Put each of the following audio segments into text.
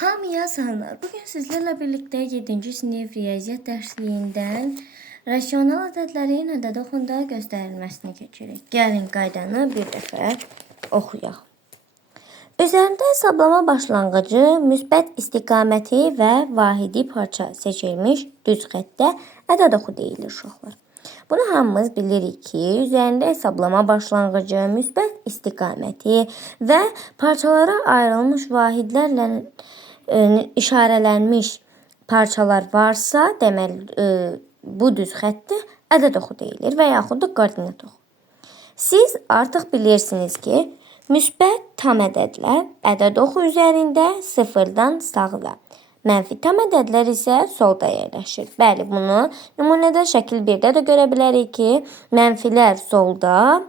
Hamıya salamlar. Bugün sizlerlə birlikdə 7-ci sinif riyaziyyat dərsindən rasional ədədlərin ədəd oxunda göstərilməsini keçirik. Gəlin qaydanı bir dəfə oxuyaq. Üzərində hesablama başlanğıcı, müsbət istiqaməti və vahidi parça seçilmiş düz xəttə ədəd oxu deyilir uşaqlar. Bunu hamımız bilirik ki, üzərində hesablama başlanğıcı, müsbət istiqaməti və parçalara ayrılmış vahidlərlə işarələnmiş parçalar varsa, deməli bu düz xəttə ədəd oxu deyilir və yaxud da koordinat oxu. Siz artıq bilirsiniz ki, müsbət tam ədədlər ədəd oxu üzərində sıfırdan sağda, mənfi tam ədədlər isə solda yerləşir. Bəli, bunu nümunədə şəkil 1-də də görə bilərik ki, mənfilər solda,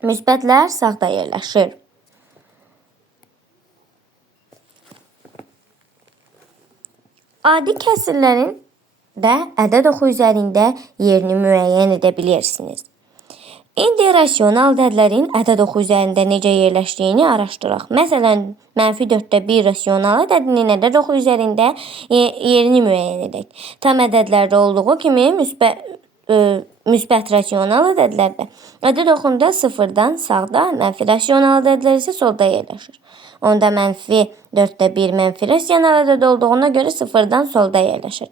müsbətlər sağda yerləşir. Adi kəsirlərin də ədəd oxu üzərində yerini müəyyən edə bilirsiniz. İndi rasional ədədlərin ədəd oxu üzərində necə yerləşdiyini araşdıraq. Məsələn, -4/1 rasional ədədinin ədəd oxu üzərində yerini müəyyən edək. Tam ədədlərdə olduğu kimi müsbət rasional ədədlərdə ədəd oxunda sıfırdan sağda, mənfi rasional ədədlər isə solda yerləşir. Onda -4/1 mənfi rasional ədəd olduğuna görə sıfırdan solda yerləşir.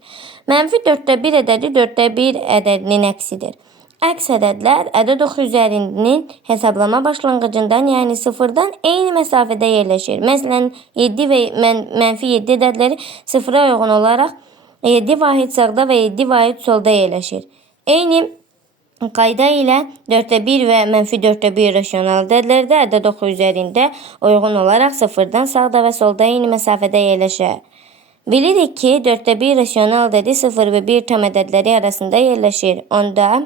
-4/1 ədədi 4/1 ədədinin əksidir. Əks ədədlər ədəd oxu üzərinin hesablama başlanğıcından, yəni sıfırdan eyni məsafədə yerləşir. Məsələn, 7 və -7 ədədləri sıfıra uyğun olaraq 7 vahid sağda və 7 vahid solda yerləşir. Eyni qayda ilə 4/1 və -4/1 rasional ədədlərdə ədəd oxu üzərində uyğun olaraq sıfırdan sağda və solda eyni məsafədə yerləşir. Bilirik ki, 4/1 rasional ədədi 0 və 1 tam ədədləri arasında yerləşir. Onda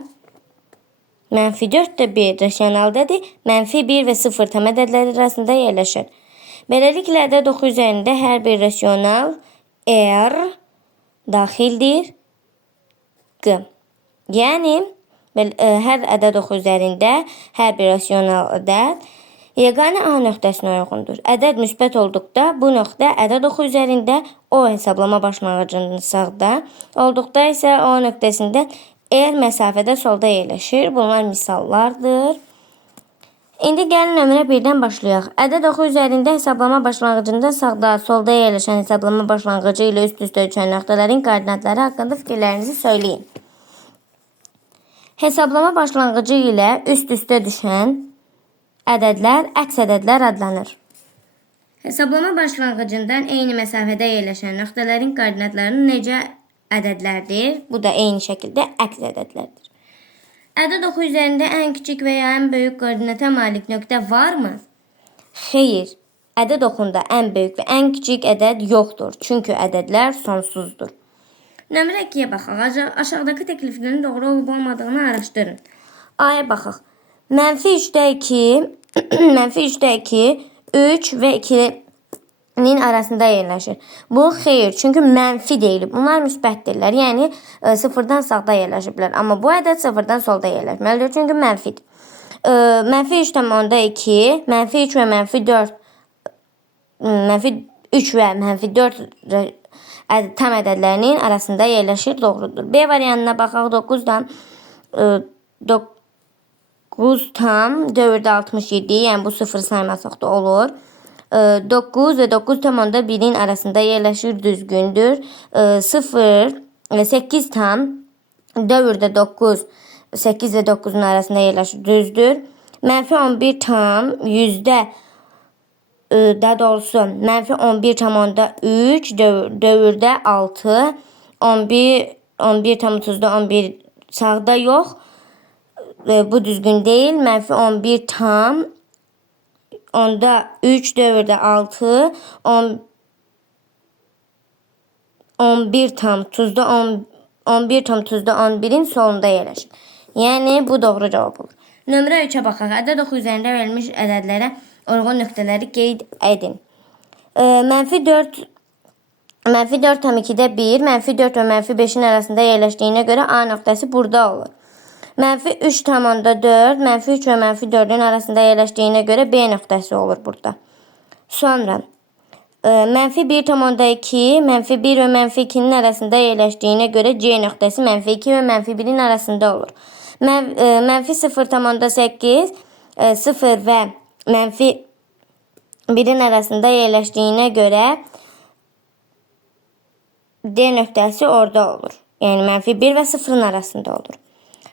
-4/1 rasional ədədi -1 və 0 tam ədədləri arasında yerləşir. Beləliklə, ədəd oxu üzərində hər bir rasional R daxildir G. Yəni, hər ədəd oxu üzərində hər bir rasional ədəd yeganə A nöqtəsinə uyğundur. Ədəd müsbət olduqda bu nöqtə ədəd oxu üzərində O hesablama başlanğıcının sağda, olduqda isə O nöqtəsində R məsafədə solda yerləşir. Bunlar misallardır. İndi gəlin nömrə 1-dən başlayaq. Ədəd oxu üzərində hesablama başlanğıcında sağda, solda yerləşən hesablama başlanğıcı ilə üst-üstə düşən nöqtələrin koordinatları haqqında fikirlərinizi söyləyin. Hesablama başlanğıcı ilə üst-üstə düşən ədədlər əks ədədlər adlanır. Hesablama başlanğıcından eyni məsafədə yerləşən nöqtələrin koordinatları necə ədədlərdir? Bu da eyni şəkildə əks ədədlərdir. Ədəd oxu üzərində ən kiçik və ya ən böyük koordinata malik nöqtə varmı? Xeyr. Ədəd oxunda ən böyük və ən kiçik ədəd yoxdur. Çünki ədədlər sonsuzdur. Nömrə 2-yə baxaq. Aşağıdakı təkliflərin doğru olub olmadığını araşdırın. A-ya baxaq. -3/2, -3/2, 3 və 2-nin arasında yerləşir. Bu xeyr, çünki mənfi deyil. Bunlar müsbətdirlər. Yəni, sıfırdan sağda yerləşiblər. Amma bu ədəd sıfırdan solda yerləşməlidir, çünki mənfidir. -3/2, -3 və -4, -3 və -4 tam ədədlərinin arasında yerləşir, doğrudur. B variantına baxaq. 9 tam 4/67, yəni bu 0 saymasaq da olur. 9 və 9 tam onda 1-in arasında yerləşir, düzgündür. 8 tam 4 9, 8 və 9-un arasında yerləşir, düzdür. -11 tam yüzdə, daha doğrusu -11 tam onda 3, dövrdə 6, 11 tam 30'da 11 sağda yox. Bu düzgün deyil. -11 tam onda 3, dövrdə 6, 11 tam 30'da 11'in solunda yerləşir. Yəni, bu doğru cavab olur. Nömrə 3-ə baxaq. Ədəd oxu üzərində verilmiş ədədlərə uyğun nöqtələri qeyd edin. -4 tam 2-də 1, -4 və -5'in arasında yerləşdiyinə görə A nöqtəsi burada olur. -3 tam onda 4, -3 və -4'ün arasında yerləşdiyinə görə B nöqtəsi olur burada. Sonra Mənfi 1,2 mənfi 1 və mənfi 2'nin arasında yerləşdiyinə görə C nöqtəsi mənfi 2 və mənfi 1'in arasında olur. Mənfi 0,8 0 və mənfi 1'in arasında yerləşdiyinə görə D nöqtəsi orada olur. Yəni mənfi 1 və 0'ın arasında olur.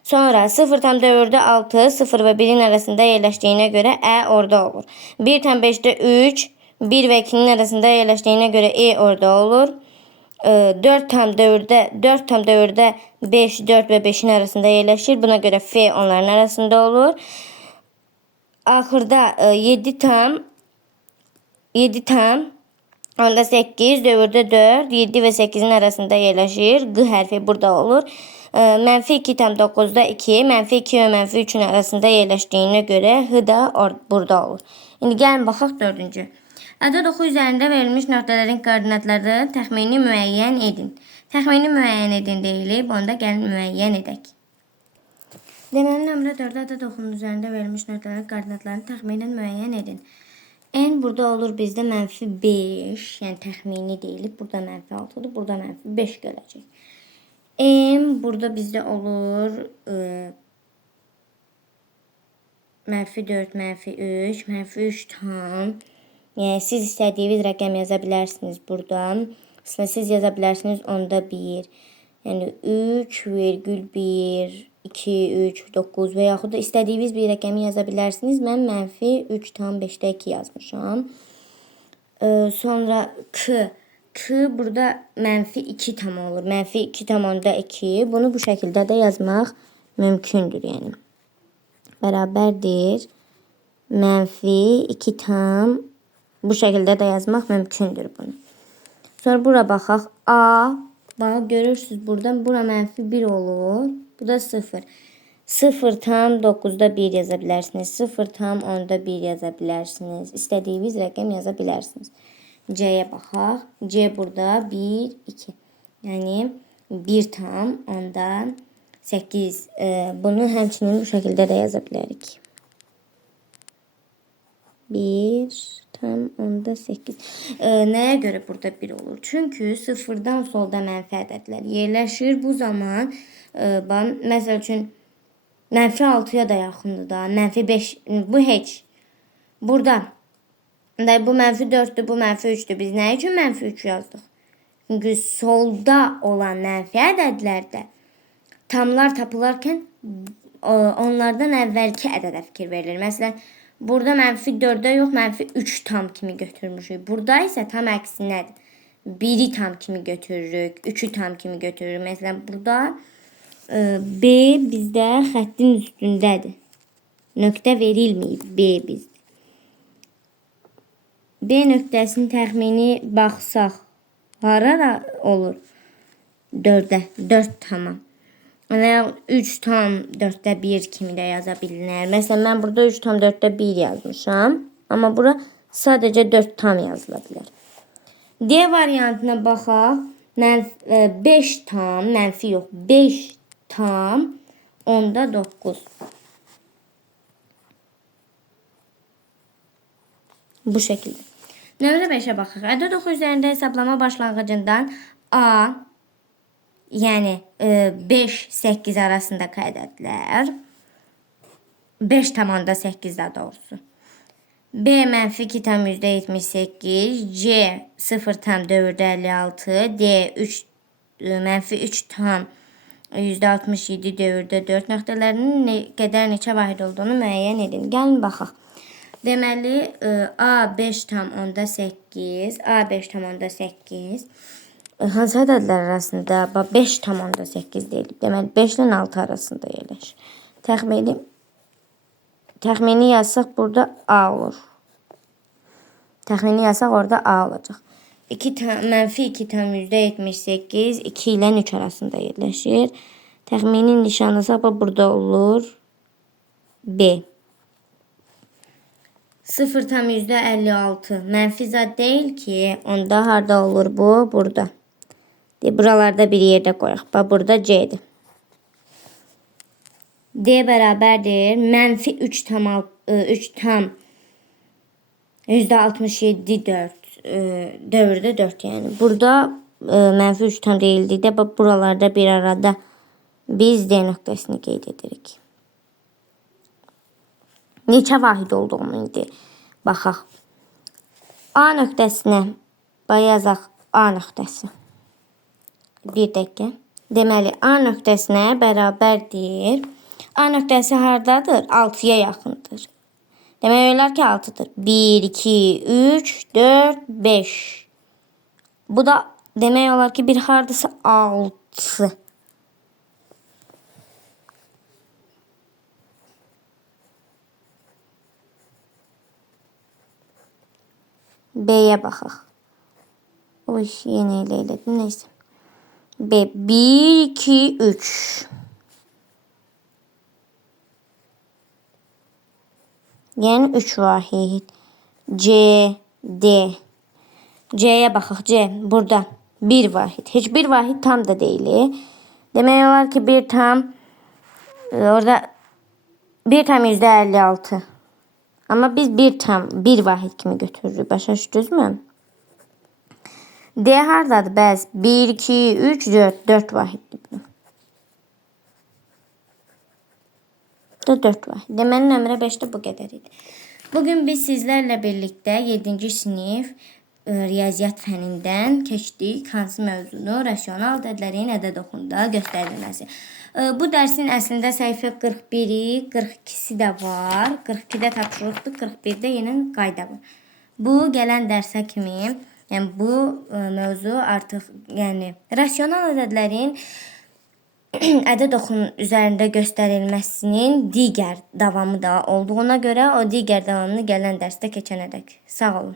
Sonra 0,4'də 6, 0 və 1'in arasında yerləşdiyinə görə E orada olur. 1,5'də 3, 1 və 2'nin arasında yerləşdiyinə görə E orada olur. 4,4'də 5, 4 və 5'in arasında yerləşir. Buna görə F onların arasında olur. Axırda 7 tam onda 8, dövrdə 4, 7 və 8'in arasında yerləşir. Q hərfi burada olur. Mənfi 2,9'da 2, mənfi 2 və mənfi 3'ün arasında yerləşdiyinə görə H da burada olur. İndi gəlin baxaq 4-cü. Ədəd oxu üzərində verilmiş nöqtələrin koordinatları təxmini müəyyən edin. Təxmini müəyyən edin deyilib, onda gəlin müəyyən edək. Deməli, nömrə 4-də ədəd oxunun üzərində verilmiş nöqtələrin koordinatlarını təxminən müəyyən edin. N burada olur bizdə mənfi 5, yəni təxmini deyilib. Burada mənfi 6'dır, burada mənfi 5 gələcək. M burada bizdə olur mənfi 4, mənfi 3, mənfi 3 tam. Yəni siz istədiyiniz rəqəm yaza bilərsiniz buradan. Siz yaza bilərsiniz onda 1. Yəni 3,1, 2, 3, 9 və yaxud da istədiyiniz bir rəqəmi yaza bilərsiniz. Mən mənfi 3,5'də 2 yazmışam. Sonra K burada mənfi 2 tam olur. Mənfi 2,2. Bunu bu şəkildə də yazmaq mümkündür. Yəni bərabərdir. Mənfi 2 tam. Bu şəkildə də yazmaq mümkündür bunu. Sonra bura baxaq. A. Bax, görürsünüz buradan. Bura mənfi 1 olur. Bu da 0. 0,9'da 1 yaza bilərsiniz. 0,10'da 1 yaza bilərsiniz. İstədiyiniz rəqəm yaza bilərsiniz. C'ye baxaq. C burada 1, 2. Yəni 1,8. Bunu həmçinin bu şəkildə də yaza bilərik. 1,8. Nəyə görə burada 1 olur? Çünki 0'dan solda mənfi ədədlər yerləşir. Bu zaman məsəl üçün mənfi 6'ya da yaxındır da. Mənfi 5 bu heç. Burada bu mənfi 4'dür, bu mənfi 3'dür. Biz nə üçün mənfi 3 yazdıq? Çünki solda olan mənfi ədədlərdə tamlar tapılarkən onlardan əvvəlki ədədə fikir verilir. Məsələn, burada mənfi 4'də yox, mənfi 3 tam kimi götürmüşük. Burada isə tam əksinədir. 1'i tam kimi götürürük, 3'ü tam kimi götürürük. Məsələn, burada B bizdə xəttin üstündədir. Nöqtə verilməyib B bizdə. B nöqtəsinin təxmini baxsaq, hara olur? 4'də, 4 tamam. 3 tam 4'də 1 kimi də yaza bilinər. Məsələn, mən burada 3 tam 4'də 1 yazmışam. Amma bura sadəcə 4 tam yazıla bilər. D variantına baxaq. 5 tam, mənfi yox, 5 tam, onda 9. Bu şəkildə. Nömrə 5'ə baxaq. Ədəd oxu üzərində hesablama başlanğıcından A, yəni 5-8 arasındakı ədədlər. 5,8 daha doğrusu. B mənfi 2,78, C 0,456, D mənfi 3,67 dövrdə 4 nöqtələrinin nə qədər neçə vahid olduğunu müəyyən edin. Gəlin baxaq. Deməli, A 5,8, A 5,8 hansı ədədlər arasında? 5,8 deyilib. Deməli, 5 ilə 6 arasında yerləşir. Təxmini yazsaq burada A olur. Təxmini yazsaq orada A olacaq. Mənfi 2,78 2 ilə 3 arasında yerləşir. Təxmini nişanlasaq burada olur B. 0,56 mənfi zad deyil ki, onda harda olur bu? Burada. Buralarda bir yerdə qoyaq. Burada C'dir. D bərabərdir. Mənfi 3,67 4. dövrdə 4, yəni. Burada mənfi 3 tam deyildikdə buralarda bir arada biz D nöqtəsini qeyd edirik. Neçə vahid olduğunu indi baxaq. A nöqtəsinə yazaq A nöqtəsi. Bir dəqiqə. Deməli, A nöqtəsinə bərabərdir. A nöqtəsi hardadır? 6-ya yaxındır. Demək olar ki, 6-dır. 1, 2, 3, 4, 5. Bu da demək olar ki, bir hardasa 6. B'yə baxaq. O işi yenə elə elədim. Neyse. B. 1, 2, 3. Yəni 3 vahid. C, D. C'yə baxaq. C. Burada 1 vahid. Heç bir vahid tam da deyil. Demək olar ki, 1 tam orada 1 tam %56. Amma biz 1 tam 1 vahid kimi götürürük. Başa düşdünüzmü? D hardadır? Bəs 1, 2, 3, 4. 4 vahiddir. 4 vahid. Deməli, nömrə 5-də bu qədər idi. Bugün biz sizlərlə birlikdə 7-ci sinif riyaziyyat fənindən keçdik hansı mövzunu? Rasional ədədlərin ədəd oxunda göstərilməsi. Bu dərsin əslində səhifə 41-i, 42-si də var. 42-də tapşırıqdır, 41-də yenə qayda var. Bu gələn dərsə kimi, yəni bu mövzu artıq, yəni rasional ədədlərin ədəd oxunun üzərində göstərilməsinin digər davamı da olduğuna görə o digər davamını gələn dərsdə keçənədək. Sağ olun.